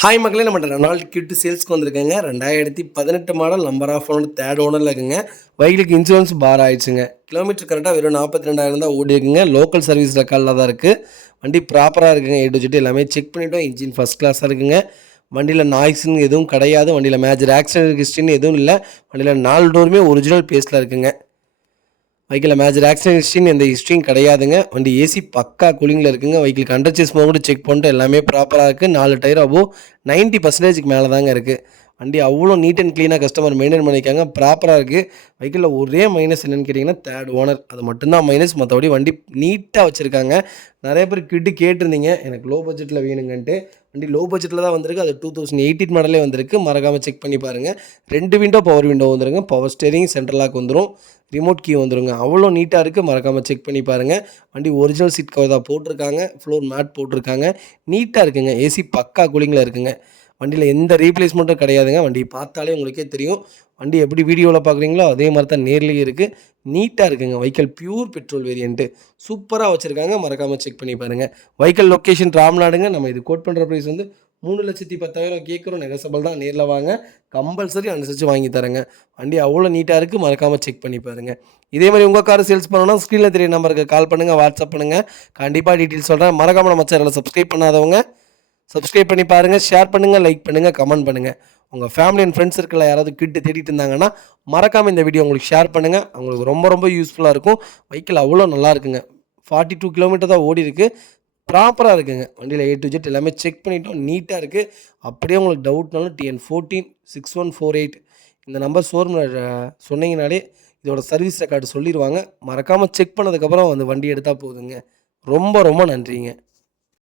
Hi மக்களே, நம்ம Renault கிட்டு சேல்ஸ்க்கு வந்திருக்கேங்க. 2018 model, number of owner, third ஓனரில் இருக்குங்க. பைக்குக்கு இன்சூரன்ஸ் பார் ஆயிடுச்சுங்க. கிலோமீட்டர் கரெக்டாக வெறும் 42,000 தான் ஓடி இருக்குங்க. லோக்கல் சர்வீஸ் ரெக்கார்டில் தான் இருக்குது. வண்டி ப்ராப்பராக இருக்குங்க. A to Z எல்லாமே செக் பண்ணிவிட்டோம். இன்ஜின் ஃபஸ்ட் கிளாஸாக இருக்குங்க. வண்டியில் நாய்ஸ்ன்னு எதுவும் கிடையாது. வண்டியில் மேஜர் ஆக்சிடென்ட் ஹிஸ்ட்ரின்னு எதுவும் இல்லை. வண்டியில் 4 டோருமே ஒரிஜினல் பேஸில் இருக்குங்க. வெஹிக்கிளில் மேஜர் ஆக்சிடென்ட் ஹிஸ்ட்ரின்னு எந்த ஹிஸ்ட்ரியும் கிடையாதுங்க. வண்டி ஏசி பக்கா கூலிங்கில் இருக்குங்க. வெஹிக்கிளுக்கு அண்டர் சேஸ் மோட் கூட செக் பண்ணிட்டு எல்லாமே ப்ராப்பராக இருக்குது. 4 டயர் அபோவ் 90% மேலே தாங்க இருக்குது. வண்டி அவ்வளோ நீட் அண்ட் க்ளீனாக கஸ்டமர் மெயின்டைன் பண்ணிக்காங்க. ப்ராப்பராக இருக்குது. வெஹிக்கிளில் ஒரே மைனஸ் என்னென்னு கேட்டிங்கன்னா, தேர்ட் ஓனர். அது மட்டும்தான் மைனஸ். மற்றபடி வண்டி நீட்டாக வச்சுருக்காங்க. நிறைய பேர் கிட்டு கேட்டிருந்தீங்க, எனக்கு லோ பட்ஜெட்டில் வேணுங்கன்ட்டு. வண்டி லோ பட்ஜெட்டில் தான் வந்திருக்கு. அது 2018 மாடலே வந்திருக்கு. மறக்காமல் செக் பண்ணி பாருங்கள். 2 விண்டோ பவர் விண்டோ வந்துருங்க. பவர் ஸ்டேரிங், சென்ட்ரல் லாக் வந்துடும். ரிமோட் கீ வந்துருங்க. அவ்வளோ நீட்டாக இருக்குது. மறக்காமல் செக் பண்ணி பாருங்கள். வண்டி ஒரிஜினல் சீட் கவர் தான் போட்டிருக்காங்க. ஃப்ளோர் மேட் போட்டிருக்காங்க. நீட்டாக இருக்குங்க. ஏசி பக்கா கூலிங்கில் இருக்குங்க. வண்டியில் எந்த ரீப்ளேஸ்மெண்ட்டும் கிடையாதுங்க. வண்டி பார்த்தாலே உங்களுக்கே தெரியும். வண்டி எப்படி வீடியோவில் பார்க்குறீங்களோ அதே மாதிரி தான் நேர்லேயே இருக்குது. நீட்டாக இருக்குங்க. வெஹிக்கிள் பியூர் பெட்ரோல் வேரியண்ட்டு சூப்பராக வச்சுருக்காங்க. மறக்காமல் செக் பண்ணி பாருங்கள். வெஹிக்கிள் லொக்கேஷன் ராம்நாடுங்க. நம்ம இது கோட் பண்ணுற ப்ரைஸ் வந்து 3,10,000 கேட்குறோம். நெகசபிள் தான். நேரில் வாங்க, கம்பல்சரி அனுசரித்து வாங்கி தரேங்க. வண்டி அவ்வளோ நீட்டாக இருக்குது. மறக்காமல் செக் பண்ணி பாருங்கள். இதே மாதிரி உங்கள் கார் சேல்ஸ் பண்ணணும்னா ஸ்க்ரீனில் தெரிய நம்பருக்கு கால் பண்ணுங்கள், வாட்ஸ்அப் பண்ணுங்கள். கண்டிப்பாக டீட்டெயில்ஸ் சொல்கிறேன். மறக்காமல் நம்ம சேனலை சப்ஸ்கிரைப் பண்ணாதவங்க சப்ஸ்கிரைப் பண்ணி பாருங்கள். ஷேர் பண்ணுங்கள், லைக் பண்ணுங்கள், கமெண்ட் பண்ணுங்கள். உங்கள் ஃபேமிலி அண்ட் ஃப்ரெண்ட்ஸ் சர்க்கிளில் யாராவது கிட்டு தேடிட்டு இருந்தாங்கன்னா மறக்காமல் இந்த வீடியோ உங்களுக்கு ஷேர் பண்ணுங்கள். அவங்களுக்கு ரொம்ப ரொம்ப யூஸ்ஃபுல்லாக இருக்கும். வெஹிக்கிள் அவ்வளோ நல்லா இருக்குங்க. 42 கிலோமீட்டர் தான் ஓடி இருக்குது. ப்ராப்பராக இருக்குங்க. வண்டியில் A to Z எல்லாமே செக் பண்ணிட்டோம். நீட்டாக இருக்குது. அப்படியே உங்களுக்கு டவுட்னாலும் TN146148 இந்த நம்பர் ஷோரூமில் சொன்னீங்கனாலே இதோட சர்வீஸ் ரெக்கார்டு சொல்லிடுவாங்க. மறக்காமல் செக் பண்ணதுக்கப்புறம் அந்த வண்டி எடுத்தால் போதுங்க. ரொம்ப ரொம்ப நன்றிங்க.